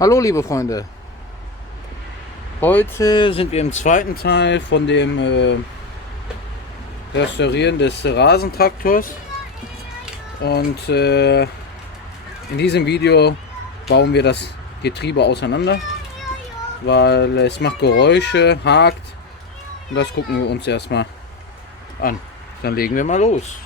Hallo liebe Freunde, heute sind wir im zweiten Teil von dem Restaurieren des Rasentraktors und in diesem Video bauen wir das Getriebe auseinander, weil es macht Geräusche, hakt und das gucken wir uns erstmal an. Dann legen wir mal los.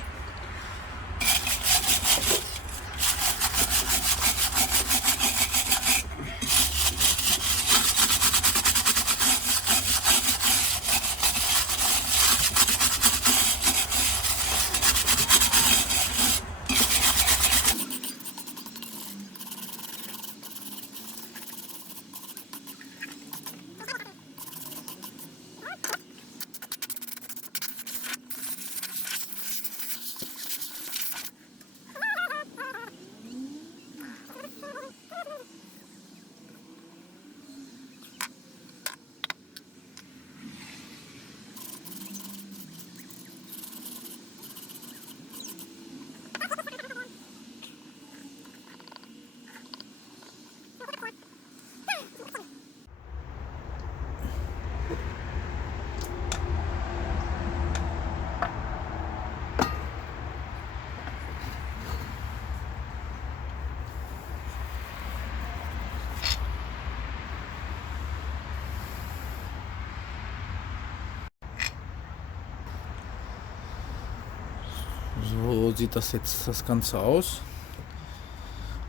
So sieht das jetzt das Ganze aus.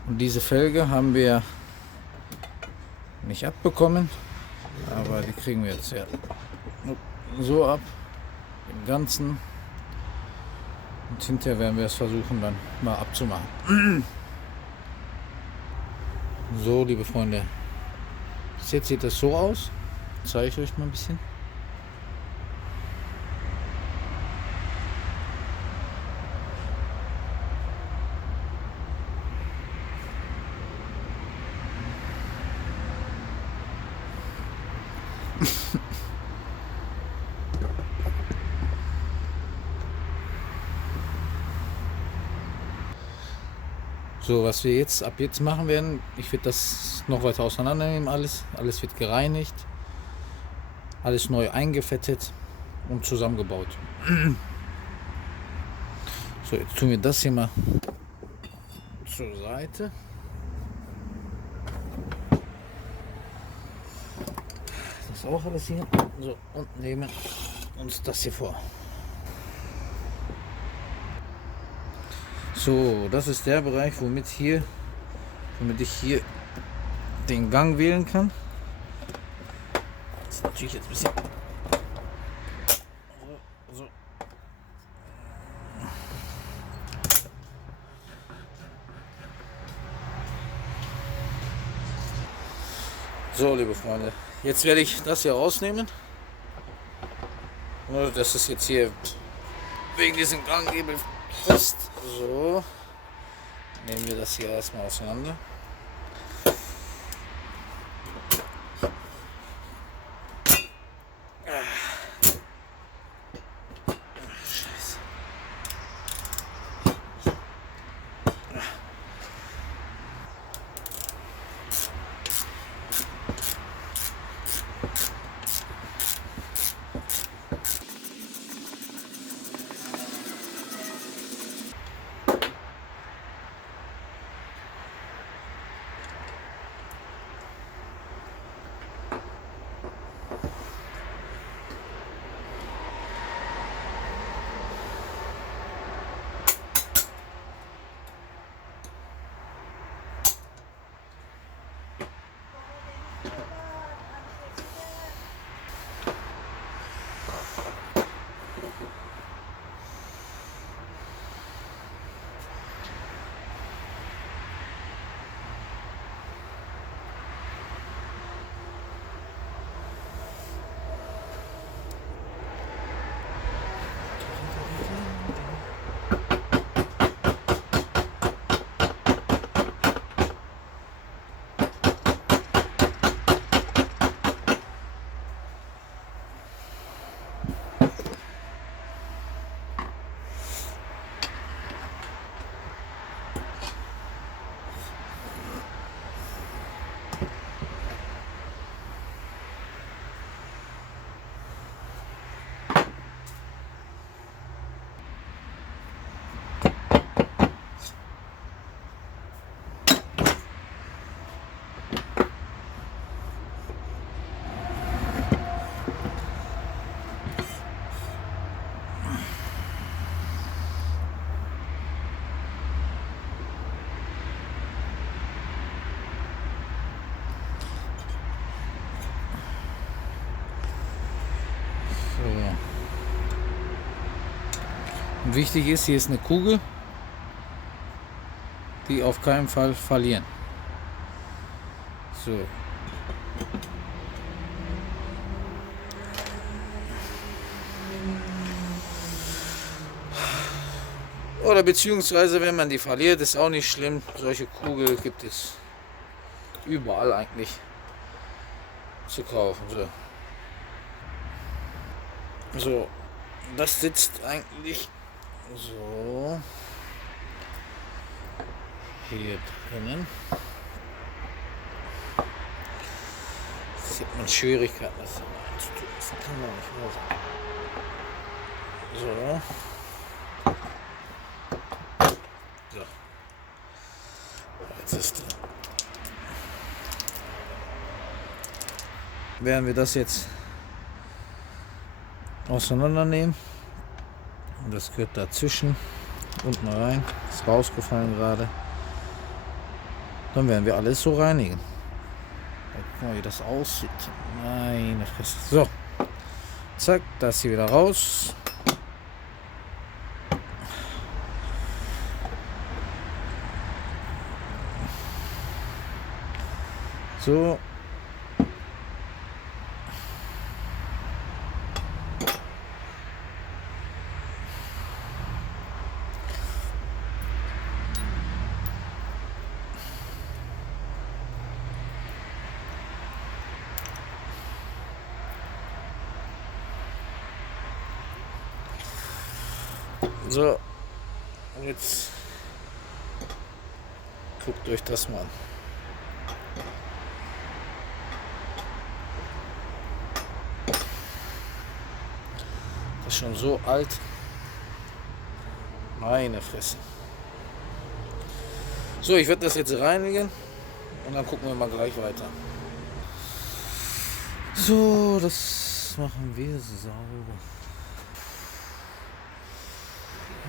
Und diese Felge haben wir nicht abbekommen, aber die kriegen wir jetzt ja so ab, im Ganzen. Und hinterher werden wir es versuchen dann mal abzumachen. So, liebe Freunde, jetzt sieht das so aus. Zeige ich euch mal ein bisschen. So, was wir jetzt ab jetzt machen werden, ich werde das noch weiter auseinandernehmen, alles wird gereinigt, alles neu eingefettet und zusammengebaut. So, jetzt tun wir das hier mal zur Seite. Das ist auch alles hier. So, und nehmen uns das hier vor. So, das ist der Bereich, womit ich hier den Gang wählen kann. Das ist natürlich jetzt ein bisschen so. So, liebe Freunde, jetzt werde ich das hier rausnehmen. Das ist jetzt hier wegen diesem Ganghebel fest. So, nehmen wir das hier erstmal auseinander. Scheiße. Und wichtig ist, hier ist eine Kugel, die auf keinen Fall verlieren. So. Oder beziehungsweise, wenn man die verliert, ist auch nicht schlimm. Solche Kugeln gibt es überall eigentlich zu kaufen. So, das sitzt eigentlich so hier drinnen. Jetzt hat man Schwierigkeiten, das einzutun. Das kann man nicht mehr sein. So. Jetzt ist drin. Werden wir das jetzt auseinandernehmen. Und das gehört dazwischen. Unten rein. Ist rausgefallen gerade. Dann werden wir alles so reinigen. Guck mal, wie das aussieht. Meine Fresse. So. Zack, das hier wieder raus. So. So, und jetzt guckt euch das mal an. Das ist schon so alt. Meine Fresse. So, ich werde das jetzt reinigen und dann gucken wir mal gleich weiter. So, das machen wir sauber.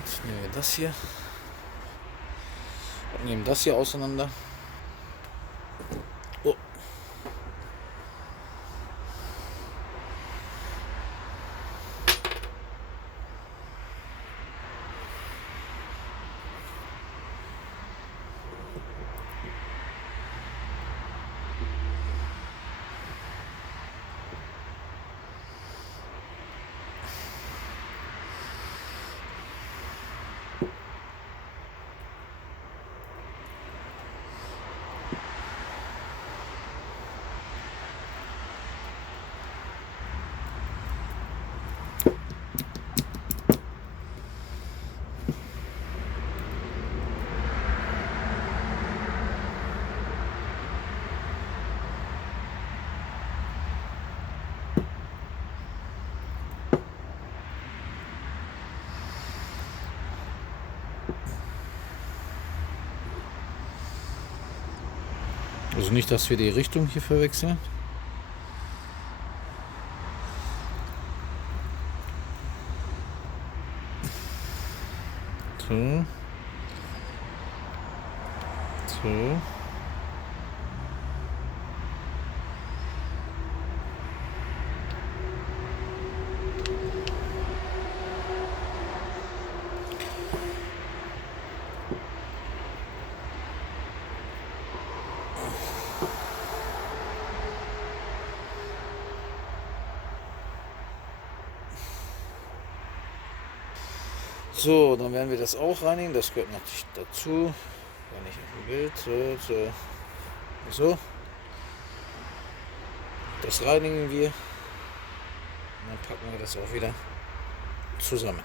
Jetzt nehmen wir das hier und nehmen das hier auseinander. Oh. Also nicht, dass wir die Richtung hier verwechseln. So. So. So, dann werden wir das auch reinigen. Das gehört natürlich dazu. Wenn ich auf dem Bild. So. Das reinigen wir. Und dann packen wir das auch wieder zusammen.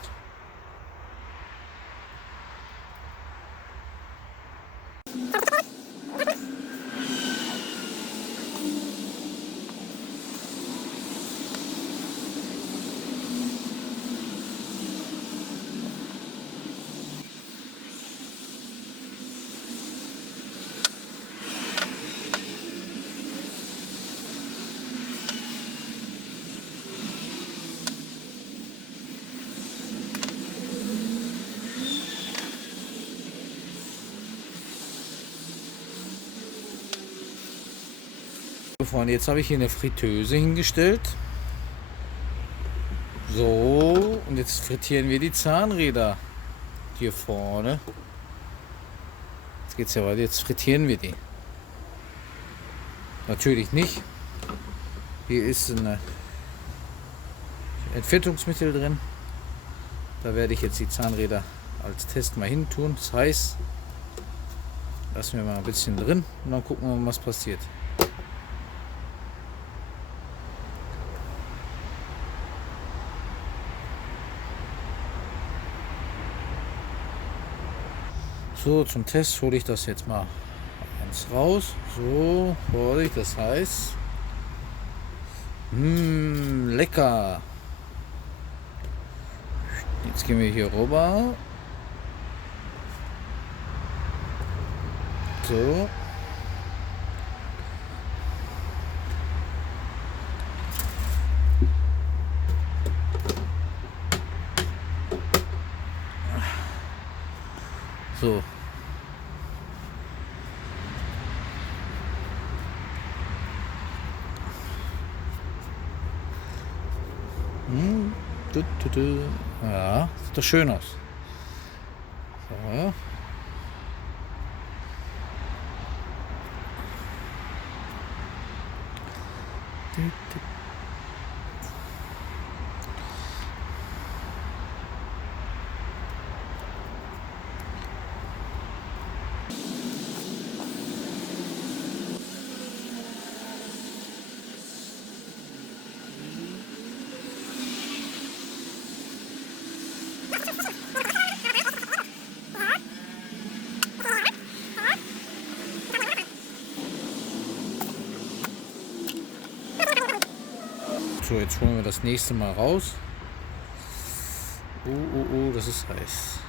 Freunde, jetzt habe ich hier eine Fritteuse hingestellt. So, und jetzt frittieren wir die Zahnräder. hier vorne. Jetzt geht's ja weiter. Jetzt frittieren wir die. Natürlich nicht. Hier ist ein Entfettungsmittel drin. Da werde ich jetzt die Zahnräder als Test mal hin tun. Das heißt, lassen wir mal ein bisschen drin und dann gucken wir mal, was passiert. So, zum Test hole ich das jetzt mal eins raus. So, Vorsicht, das heißt, lecker. Jetzt gehen wir hier rüber. So. So. Ja, sieht doch schön aus. So. So, jetzt holen wir das nächste Mal raus. Das ist heiß.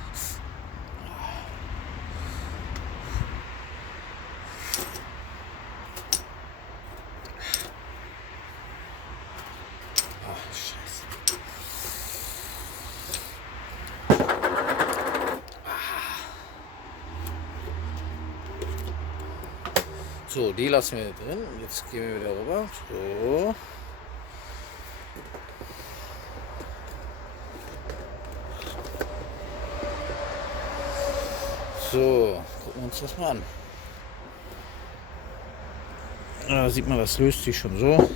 Ach, Scheiße. So, die lassen wir drin. Jetzt gehen wir wieder rüber. So. So, gucken wir uns das mal an. Da sieht man, das löst sich schon so.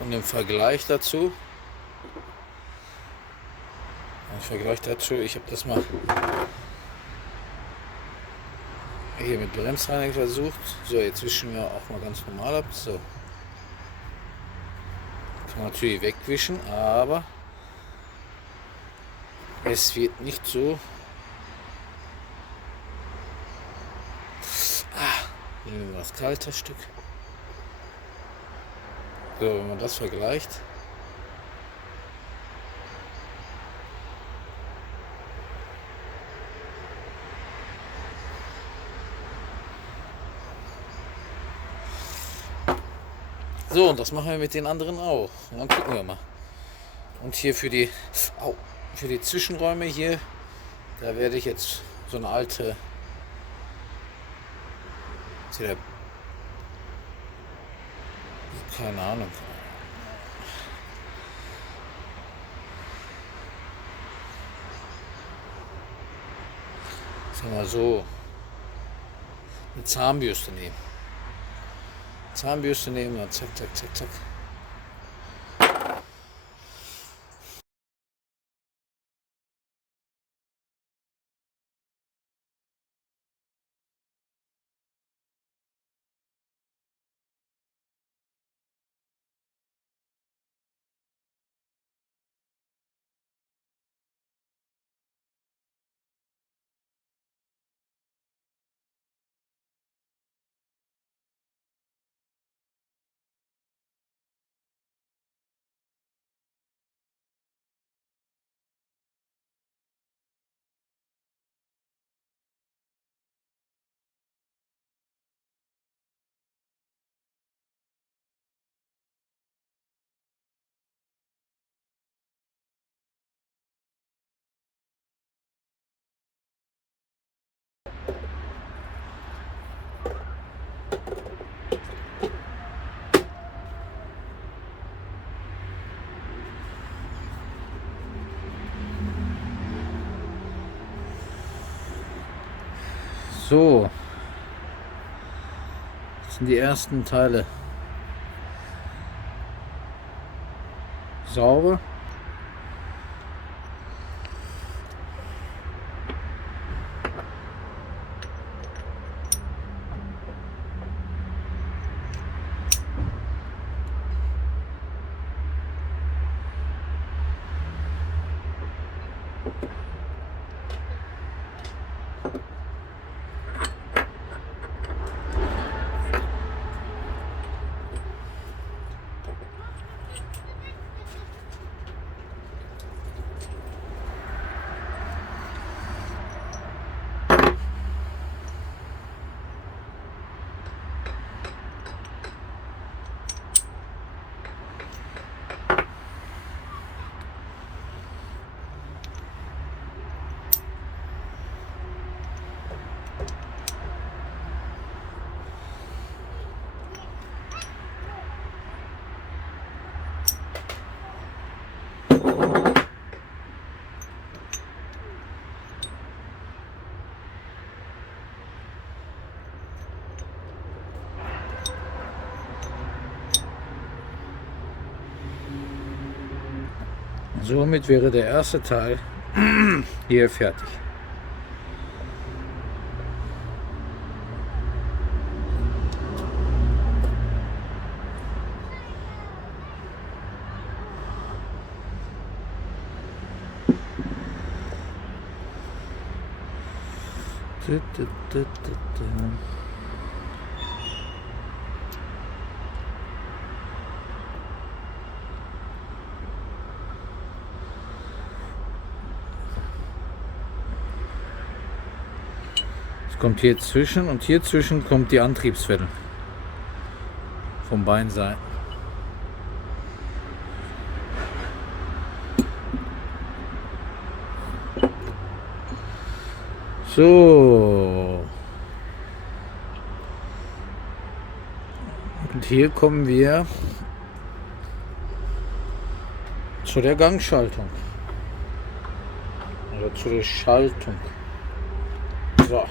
Und im Vergleich dazu, ich habe das mal hier mit Bremsreiniger versucht. So, jetzt wischen wir auch mal ganz normal ab. So. Kann man natürlich wegwischen, aber es wird nicht so. Nehmen wir mal das kalte Stück. So, wenn man das vergleicht. So, und das machen wir mit den anderen auch. Und dann gucken wir mal. Und hier für die Zwischenräume hier, da werde ich jetzt so eine alte, keine Ahnung. Sag mal so, eine Zahnbürste nehmen. Dann zack, zack, zack, zack. So, das sind die ersten Teile sauber. Somit wäre der erste Teil hier fertig. Es kommt hier zwischen und hier zwischen kommt die Antriebswelle von beiden Seiten. So. Und hier kommen wir zu der Gangschaltung. Oder zu der Schaltung. So.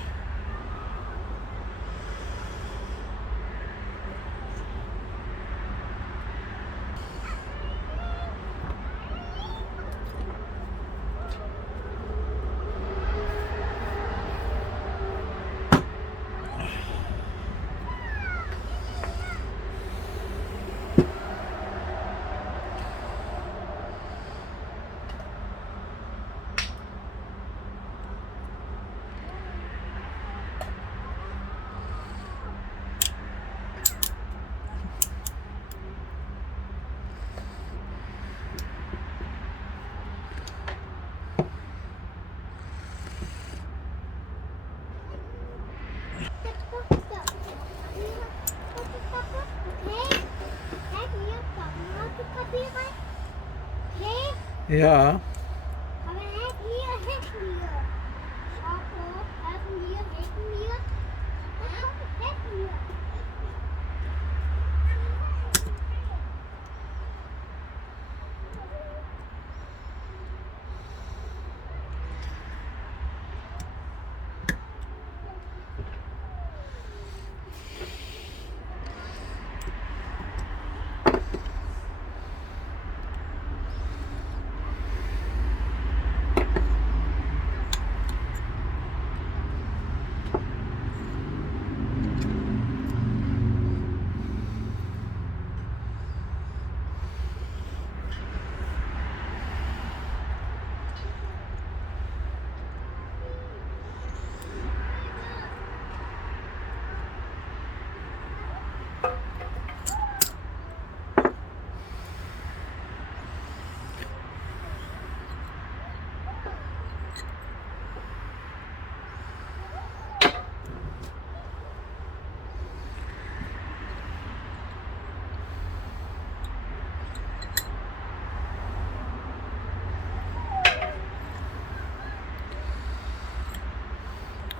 Ja. Aber helfen wir. Schau, helfen wir. Helfen wir.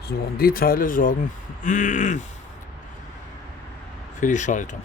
So, und die Teile sorgen für die Schaltung.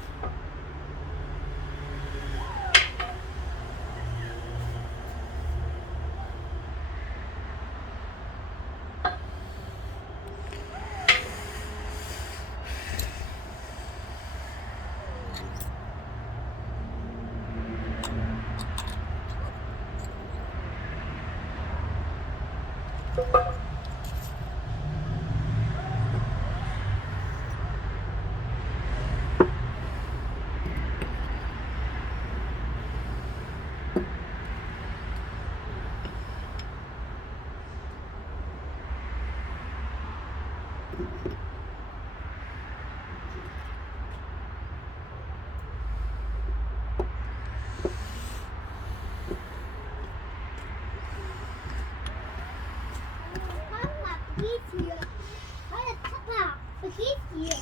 Wie geht's dir?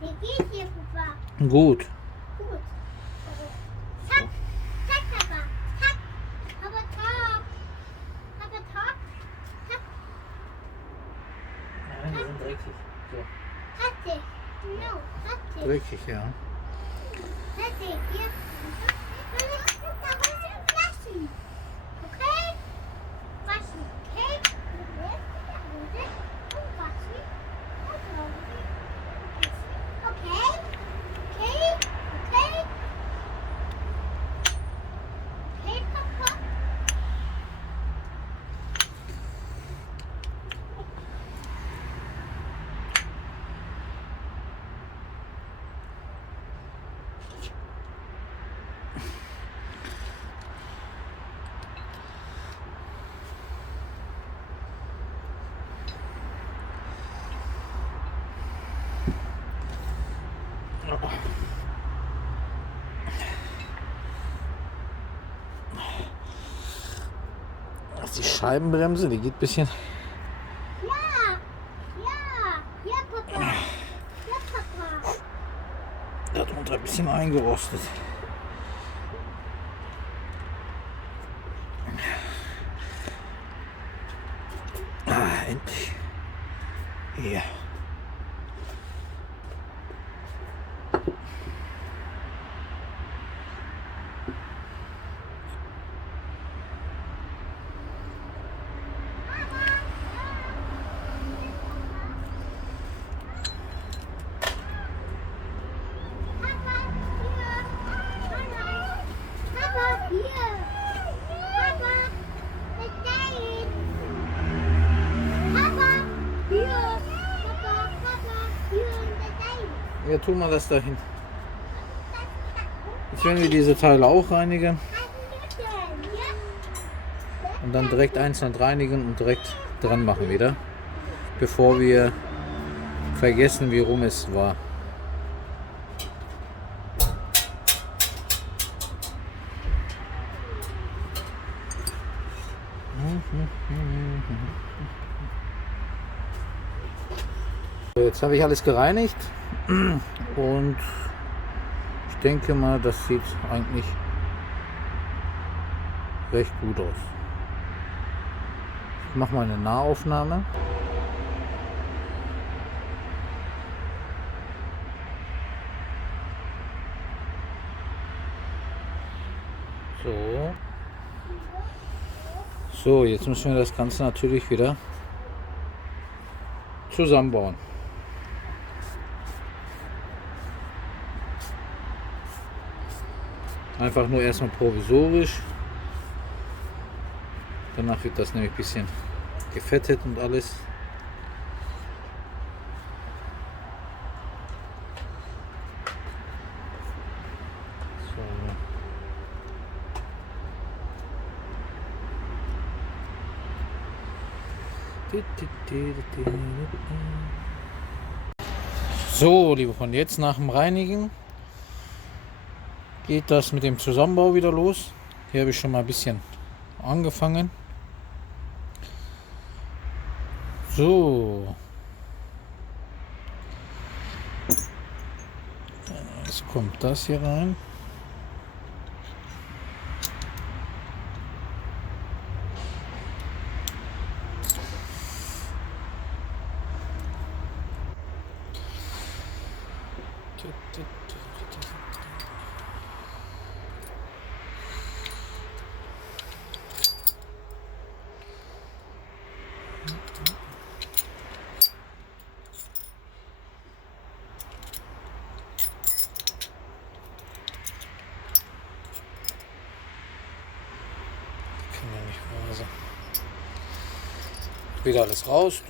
Wie geht's dir, Papa? Gut. Gut. Zack, zack, Papa. Zack. Papa, zack. Papa, zack. Zack, Nein, die sind dreckig. So. zack. No, zack. Dreckig, ja. Zack, hier. Da was waschen. Okay? Waschen, okay? Und waschen. Und waschen. Okay? Okay? Okay? Okay, Papa? Das ist die Scheibenbremse, die geht ein bisschen. Ja, ja, Papa. Ja, Papa. Darunter ein bisschen eingerostet. Endlich. Hier. Papa, hier. Papa, das Ding. Papa, hier. Papa, hier und das Ding. Ja, tun wir das dahin. Jetzt werden wir diese Teile auch reinigen und dann direkt einzeln reinigen und direkt dran machen wieder, bevor wir vergessen, wie rum es war. So, jetzt habe ich alles gereinigt und ich denke mal, das sieht eigentlich recht gut aus. Ich mache mal eine Nahaufnahme. So. So, jetzt müssen wir das Ganze natürlich wieder zusammenbauen. Einfach nur erstmal provisorisch. Danach wird das nämlich ein bisschen gefettet und alles. So, liebe Freunde, jetzt nach dem Reinigen geht das mit dem Zusammenbau wieder los. Hier habe ich schon mal ein bisschen angefangen. So. Jetzt kommt das hier rein. Kann ja nicht wahr sein. Wieder alles raus.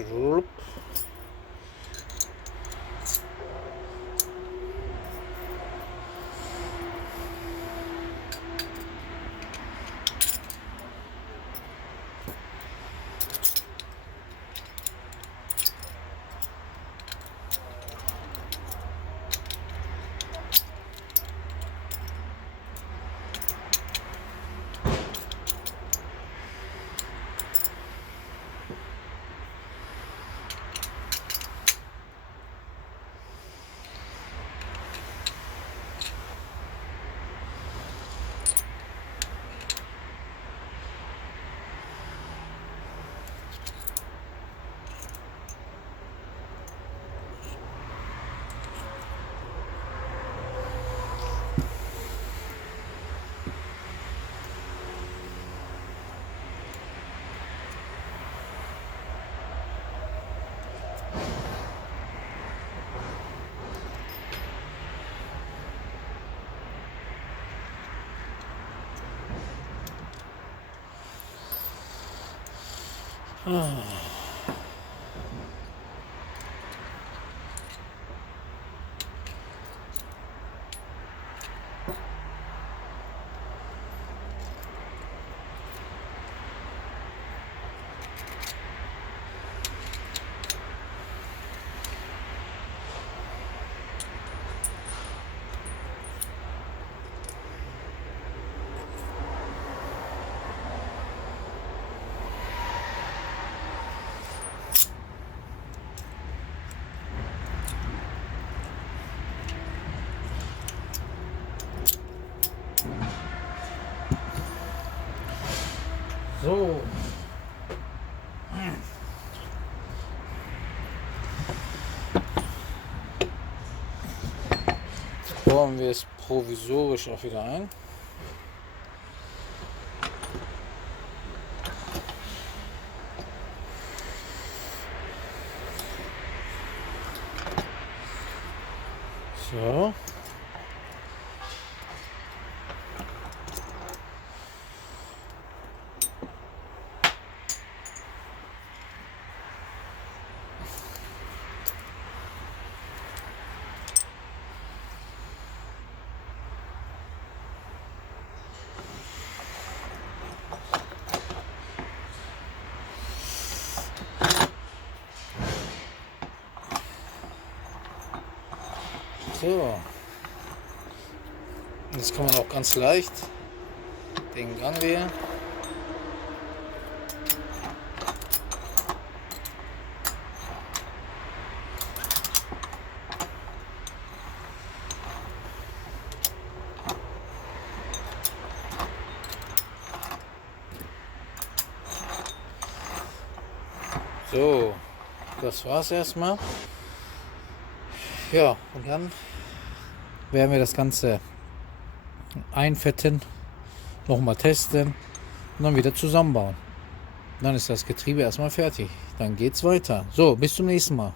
So. Bauen wir es provisorisch auch wieder ein. So. So. Jetzt kann man auch ganz leicht den Gang wählen. So, das war's erstmal. Ja, und dann werden wir das Ganze einfetten, nochmal testen und dann wieder zusammenbauen. Dann ist das Getriebe erstmal fertig. Dann geht's weiter. So, bis zum nächsten Mal.